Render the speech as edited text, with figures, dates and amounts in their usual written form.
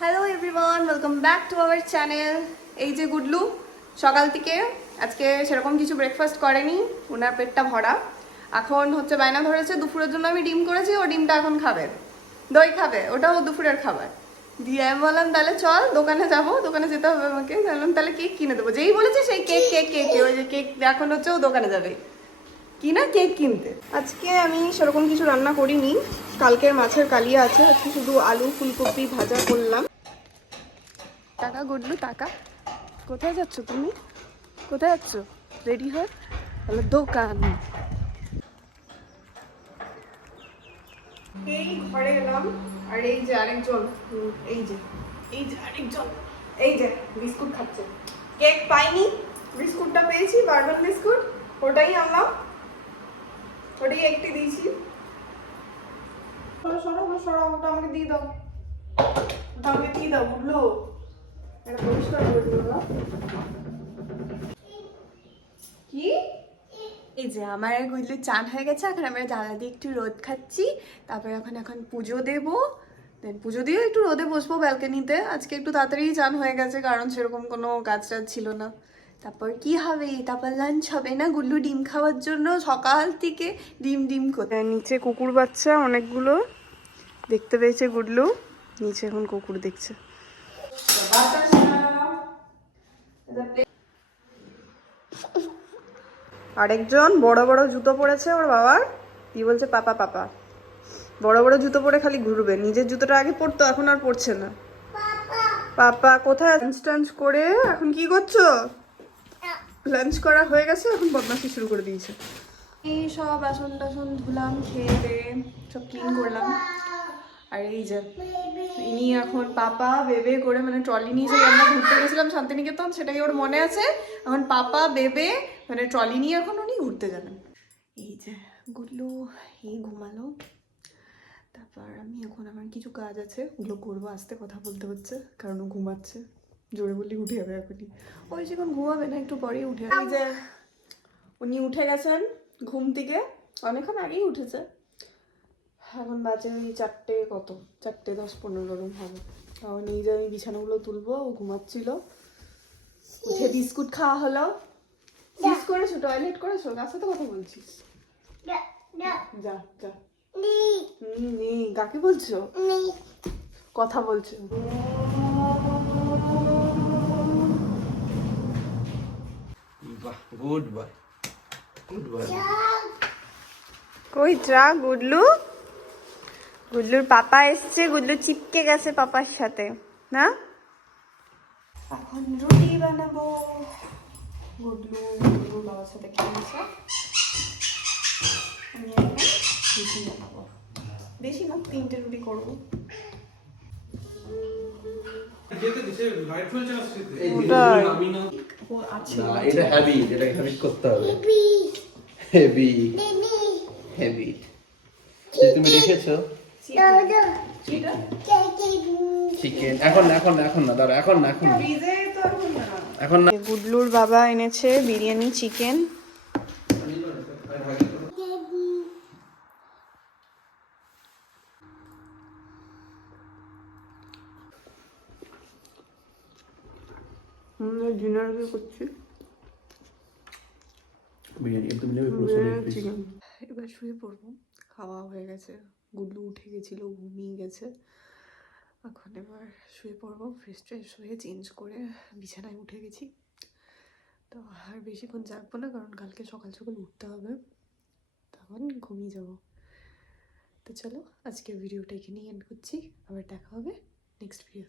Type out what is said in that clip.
Hello everyone, welcome back to our channel. এই যে গুডলু সকাল থেকে আজকে সেরকম কিছু ব্রেকফাস্ট করেনি, ওনার পেটটা ভরা। এখন হচ্ছে বায়না ধরেছে দুপুরের জন্য আমি ডিম করেছি, ও ডিমটা এখন খাবে, দই খাবে, ওটাও দুপুরের খাবার। দিয়ে আমি বললাম তাহলে চল দোকানে যাবো, দোকানে যেতে হবে আমাকে। বললাম তাহলে কেক কিনে দেবো, যেই বলেছে সেই কেক কেক কেক ওই যে কেক এখন হচ্ছে ও দোকানে যাবে কি না কেক কিনতে। আজকে আমি সেরকম কিছু রান্না করিনি, কালকের মাছের কালিয়া আছে, আজকে শুধু আলু ফুলকপি ভাজা করলাম। টাকা গুডলু টাকা, কোথায় যাচ্ছ তুমি? কোথায় যাচ্ছ? রেডি হয় তাহলে দোকান। এই ঘরে এলাম, আর এই যে আরেকজন, এই যে আরেকজন, এই যে বিস্কুট খাচ্ছে। কেক পাইনি, বিস্কুটটা পেয়েছি, বারবান বিস্কুট, ওটাই আনলাম, ওটাই একটি দিয়েছি। সরো সরো সরো, ওটা আমাকে দিয়ে দাও, ওটা আমাকে দিয়ে দাও বুঝলো, এটা পরিষ্কার করে দিল না। কি এই যে আমার গুইলে চান হয়ে গেছে, এখন আমরা জানলা দিয়ে একটু রোদ খাচ্ছি। তারপরে এখন পুজো দেবো, দেন পুজো দিয়ে একটু রোদে বসবো ব্যালকনিতে। আজকে একটু তাড়াতাড়ি চান হয়ে গেছে, কারণ সেরকম কোনো কাজ টাজ ছিল না। তারপর কি হবে, তারপর লাঞ্চ হবে না, গুল্লু ডিম খাওয়ার জন্য সকাল থেকে ডিম ডিম কোথায়। নিচে কুকুর বাচ্চা অনেকগুলো দেখতে পেয়েছে গুডলু, নিচে এখন কুকুর দেখছে। আরেকজন বড় বড় জুতো পরেছে ওর বাবার, কি বলছে পাপা পাপা, বড় বড় জুতো পরে খালি ঘুরবে। নিজের জুতোটা আগে পরতো, এখন আর পরছে না। পাপা কোথায়? লাঞ্চ টাঞ্চ করে এখন কি করছো? লাঞ্চ করা হয়ে গেছে, এখন বদমাশি শুরু করে দিয়েছে। এই সব বাসন টাসন ধুলাম, খেয়ে দিয়ে সব ক্লিন করলাম। আর এই যে ইনি এখন পাপা বেবে করে, মানে ট্রলি নিয়ে যে আমরা ঘুরতে গেছিলাম শান্তিনিকেতন, সেটাই ওর মনে আছে। এখন পাপা বেবে মানে ট্রলি নিয়ে এখন উনি ঘুরতে যাবেন। এই যে গুডলু এই ঘুমালো, তারপর আমি এখন আমার কিছু কাজ আছে ওগুলো করবো। আস্তে কথা বলতে হচ্ছে কারণ ও ঘুমাচ্ছে, জোরে বললে উঠে যাবে এখনই। ওই যখন ঘুমাবে না, একটু পরেই উঠে। এই যে উনি উঠে গেছেন ঘুম থেকে, অনেকক্ষণ আগেই উঠেছে। এখন বাজে ওই 4টে, কত 4টে 10-15 এরকম হবে। তখন এই যে আমি বিছানাগুলো তুলবো, ও ঘুমাচ্ছিল। উঠে বিস্কুট খাওয়া হলো। মিস করেছো, টয়লেট করেছো, কার সাথে কথা বলছিস? যা যা নেই, কাকে বলছো? কথা বলছো। Good boy, good boy. কই যা গুডলু, গুডলুর পাপা এসছে, গুডলু চিপকে গেছে পাপার সাথে না। এখন রুটি বানাবো, গুডলু বাবার সাথে খেয়েছে। আমি এখন রুটি বানাবো, বেশি না 3টে রুটি করবো। এটা হ্যাবিট, এটাকে হ্যাবিট করতে হবে। হেভি হেভি তুমি রেখেছো চিকেন? এখন না, এখন না, দাঁড়া, এখন না, এখন না। গুডলুর বাবা এনেছে বিরিয়ানি চিকেন। ডিনার করছি, বিরিয়ানি তুমি নেবে পুরো চিকেন। এবার শুয়ে পড়বো, খাওয়া হয়ে গেছে, গুডলু উঠে গেছিল, ঘুমিয়ে গেছে। এখন এবার শুয়ে পড়বো, ফ্রেশ ট্রেশ হয়ে চেঞ্জ করে বিছানায় উঠে গেছি। তো আর বেশিক্ষণ জাগবো না, কারণ কালকে সকাল সকাল উঠতে হবে, তখন ঘুমিয়ে যাবো। তো চলো আজকের ভিডিওটা এখানেই এন্ড করছি, আবার দেখা হবে নেক্সট ভিডিও।